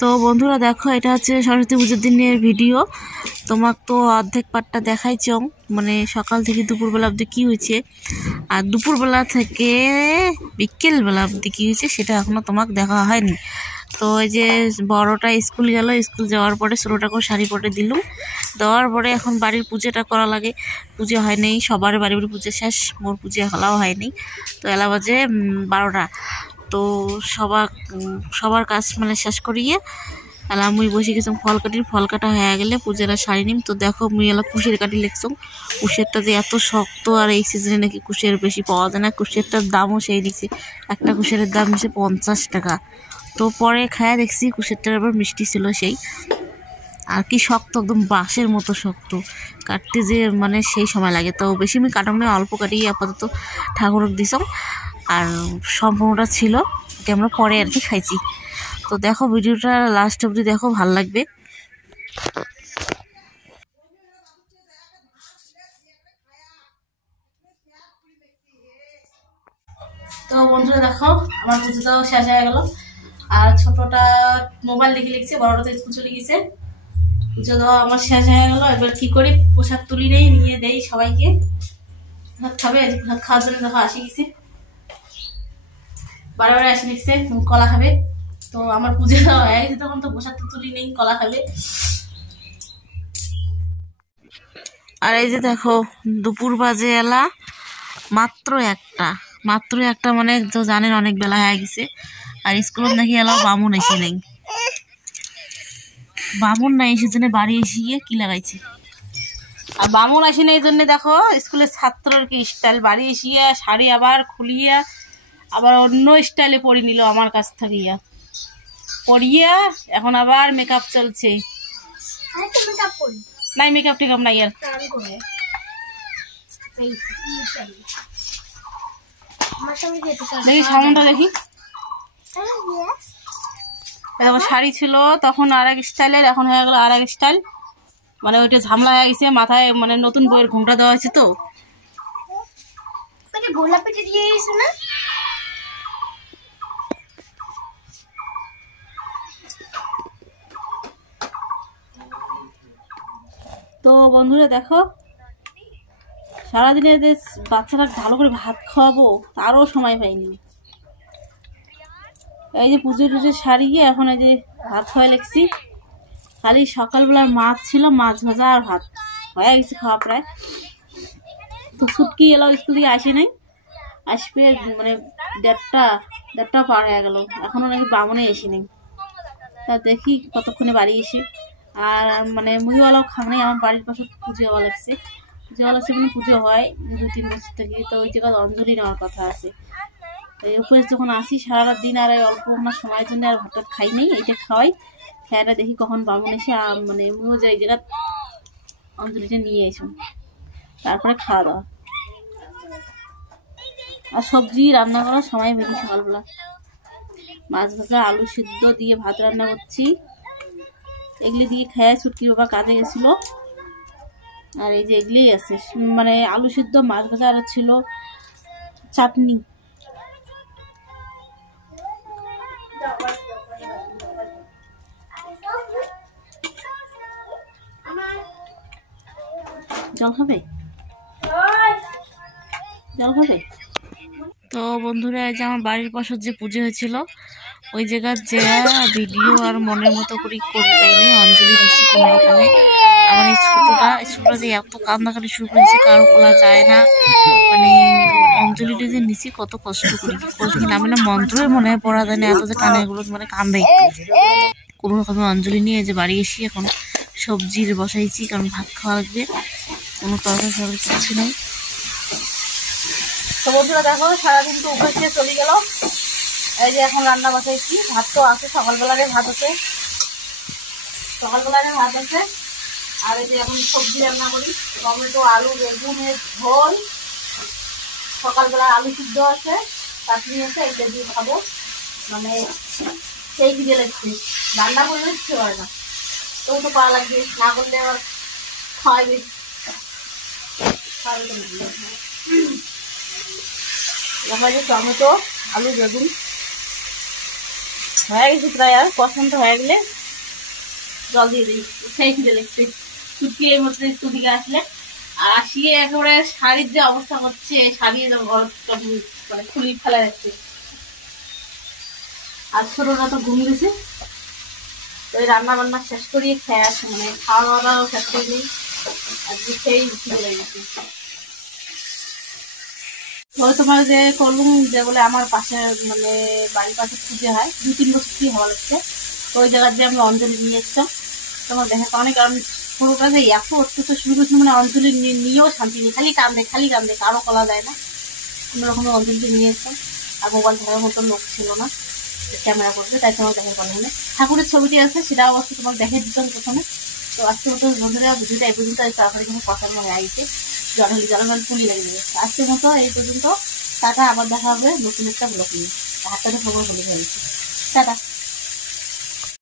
তো বন্ধুরা দেখো, এটা হচ্ছে সরস্বতী পুজোর দিনের ভিডিও। তোমাক তো অর্ধেক পার্টটা দেখাইছ, মানে সকাল থেকে দুপুরবেলা অবধি কী হয়েছে, আর দুপুরবেলা থেকে বিকেলবেলা অবধি কী হয়েছে সেটা এখনও তোমাকে দেখা হয়নি। তো এই যে বড়টা স্কুল গেল, স্কুল যাওয়ার পরে ছোটোটাকে শাড়ি পরে দিলুম, দেওয়ার পরে এখন বাড়ির পুজোটা করা লাগে। পুজো হয় নাই, সবার বাড়ি বাড়ি পুজো শেষ, মোর পুজো হলাও হয়নি। তো এলা বাজে 12টা। তো সবার কাজ মানে শেষ করিয়ে এলা মুই বসে গেছিলাম ফল কাটা হয়ে গেলে পুজোটা শাড়ি নিম। তো দেখো মুই এলা কুশের কাটি লিখছম। কুশেরটা যে এত শক্ত, আর এই সিজনে নাকি কুশের বেশি পাওয়া যায় না। কুশেরটার দামও সেই দিচ্ছে, একটা কুশের দাম হচ্ছে 50 টাকা। তো পরে খায়া দেখছি কুশেরটার আবার মিষ্টি ছিল সেই, আর কি শক্ত, একদম বাঁশের মতো শক্ত, কাটতে যে মানে সেই সময় লাগে। তো বেশি আমি কাটাম না, অল্প কাটিয়ে আপাতত ঠাকুরক দিছম, আর সম্পূর্ণটা ছিল এটা আমরা পরে আর কি খাইছি। তো দেখো ভিডিওটা লাস্ট অবধি দেখো, ভালো লাগবে। তো বন্ধুরা দেখো, আমার পুজোটাও শেষ হয়ে গেল, আর ছোটটা মোবাইল দেখে লিখছে, বড়টা তো স্কুল চলে গেছে। পুজো দেওয়া আমার শেষ হয়ে গেল। এবার কি করি, পোশাক তুলি নেই, নিয়ে দেই সবাইকে। ভাত খাবে, ভাত খাওয়ার জন্য দেখো আসি গেছে, বারে আসে লিখছে কলা খাবে। তো আমার পুজো দেওয়া হয়ে গেছে, তখন তো পোশাক তো তুলি নেই, কলা খাবে। আর এই যে দেখো দুপুর বাজে এলা মাত্র একটা, মানে তো জানেন অনেক বেলা হয়ে গেছে। আর স্কুলত নাকি এলাও বামুন এসে নেই, বামুন নাই সেজন্য বাড়ি এসে গিয়ে কি লাগাইছে। আর বামুন আসে না এই জন্য দেখো স্কুলের ছাত্রর কি স্টাইল, বাড়ি এসিয়া শাড়ি আবার খুলিয়া আবার অন্য স্টাইলে পরে নিল আমার কাছ থেকে, পরিয়া এখন আবার মেকআপ চলছে। নাই মেকআপ টেকআপ নাই আর। দেখি সামনটা দেখি, শাড়ি ছিল তখন আর এক স্টাইলের, এখন হয়ে গেল আর এক স্টাইল, মানে ওইটা ঝামলা হয়ে গেছে মাথায়, মানে নতুন বইয়ের ঘুমটা দেওয়া হয়েছে। তো গোলাপি দিয়ে গেছে না। তো বন্ধুরা দেখো, সারাদিনে যে বাচ্চারা ভালো করে ভাত খাওয়াবো তারও সময় পাইনি। এই যে পুজো টুজো সারিয়ে এখন এই যে ভাত খাওয়া লেগছি। খালি সকালবেলার মাছ ছিল, মাছ ভাজা আর ভাত হয়ে গেছে খাওয়া প্রায়। তো ছুটকি এলো, স্কুল থেকে আসে নাই, আসবে মানে দেড়টা পার হয়ে গেল, এখনো নাকি বামনে এসে নেই। তা দেখি কতক্ষণে বাড়ি এসে। আর মানে মুড়িওয়ালাও খাওয়া নেই, আমার বাড়ির পাশে পুজো হওয়া লাগছে, মানে পুজো হয় 2-3 বছর থেকে। তো ওই জায়গায় অঞ্জলি নেওয়ার কথা আছে। এই উপরে যখন আসি সারা দিন, আর অল্প না সময়ের জন্য আর হঠাৎ খাই নেই, এটা খাওয়াই খেয়াটা দেখি কখন বামুন এসে, মানে মুও যাই জায়গা অঞ্জলিটা নিয়ে এসো, তারপরে খাওয়া দাওয়া। আর সবজি রান্না করার সময় বেশি, সকালবেলা মাছ ভাজা আলু সিদ্ধ দিয়ে ভাত রান্না করছি, এগুলি দিয়ে খেয়ে ছুটকি বাবা কাজে গেছিল। আর এই যে এগুলি আছে, মানে আলু সিদ্ধ, মাছ ভাজা, আর ছিল চাটনি। জল খাবে? তো বন্ধুরা, এই যে আমার বাড়ির পাশে যে পুজো হয়েছিল ওই জায়গার যে ভিডিও আর মনের মতো করে করে পাইনি, অঞ্জলি দিচ্ছি কোনো রকমে। আমার এই ছোটটা যে এত কান্নাকাটি শুরু করেছে, কারো বলা যায় না। মানে অঞ্জলিটা যে নিচ্ছি কত কষ্ট করি, আমি না মন্ত্রই মনে হয় পড়া যায় না, এত যে কানেগুলো মানে কান্দাই। কোনো রকমের অঞ্জলি নিয়ে যে বাড়ি এসি এখন সবজির বসাইছি, কারণ ভাত খাওয়া লাগবে, কোনো তরকারি কিছু নেই। তো বন্ধুরা দেখো, সারাদিন তো উপর দিয়ে চলে গেল। এই যে এখন রান্না বসাইছি, ভাত তো আছে, সকালবেলারে ভাত আছে, আর এই যে এখন সবজি রান্না করি, টমেটো আলু বেগুনের ঝোল, সকালবেলা আলু সিদ্ধ আছে, চাটনি আছে, এটা দিয়ে খাবো। মানে সেই দিকে লাগছে, রান্না করলে কিছু হয় না, তো পাওয়া লাগবে, না করলে আবার খাওয়াবে। টমেটো আলু বেগুন হয়ে গেছে প্রায়, আর পছন্দ হয়ে গেলে জল দিয়ে দিই। সেই খিদে লাগছে, ছুটি এর মধ্যে স্কুল থেকে আসলে আর আসিয়ে একেবারে শাড়ির যে অবস্থা হচ্ছে, শাড়ি ঘর মানে খুলি ফেলা যাচ্ছে। আর ছোটরা তো ঘুম গেছে, তো ওই রান্না বান্না শেষ করিয়ে খেয়ে আসে, মানে খাওয়া দাওয়াও শেষ করে দিই। আজকে সেই খিদে লেগেছে। ওই তোমার যে করলুম যে বলে আমার পাশে মানে বাড়ির পাশে পুজো হয়, 2-3 বছর কি হওয়া লাগছে, তো ওই জায়গার যে আমি অঞ্জলি নিয়ে এসছিলাম, তোমার দেখা অনেক কারণ পুরোটা যে এত অত্যন্ত শুরু করছি, মানে অঞ্জলি নিয়েও শান্তি নেই, খালি কান্দে কারো কলা যায় না। কোনো রকমের অঞ্জলি নিয়ে এসতাম, আর মোবাইল ধরার মতো লোক ছিল না ক্যামেরা করবে, তাই তোমার দেখা পারলাম না। ঠাকুরের ছবিটি আছে সেটা অবশ্যই তোমাকে দেখে দিতাম প্রথমে। তো আজকে মতো বন্ধুরা ভিডিওটা এই পর্যন্ত, তারপরে কিন্তু কথার মনে আইছে জলমান পুলি লেগে যাবে। আজকের মতো এই পর্যন্ত, টাটা, আবার দেখা হবে নতুন একটা ব্লগ নিয়ে। হাতটাতে খবর বলে ফেলছি, টাটা।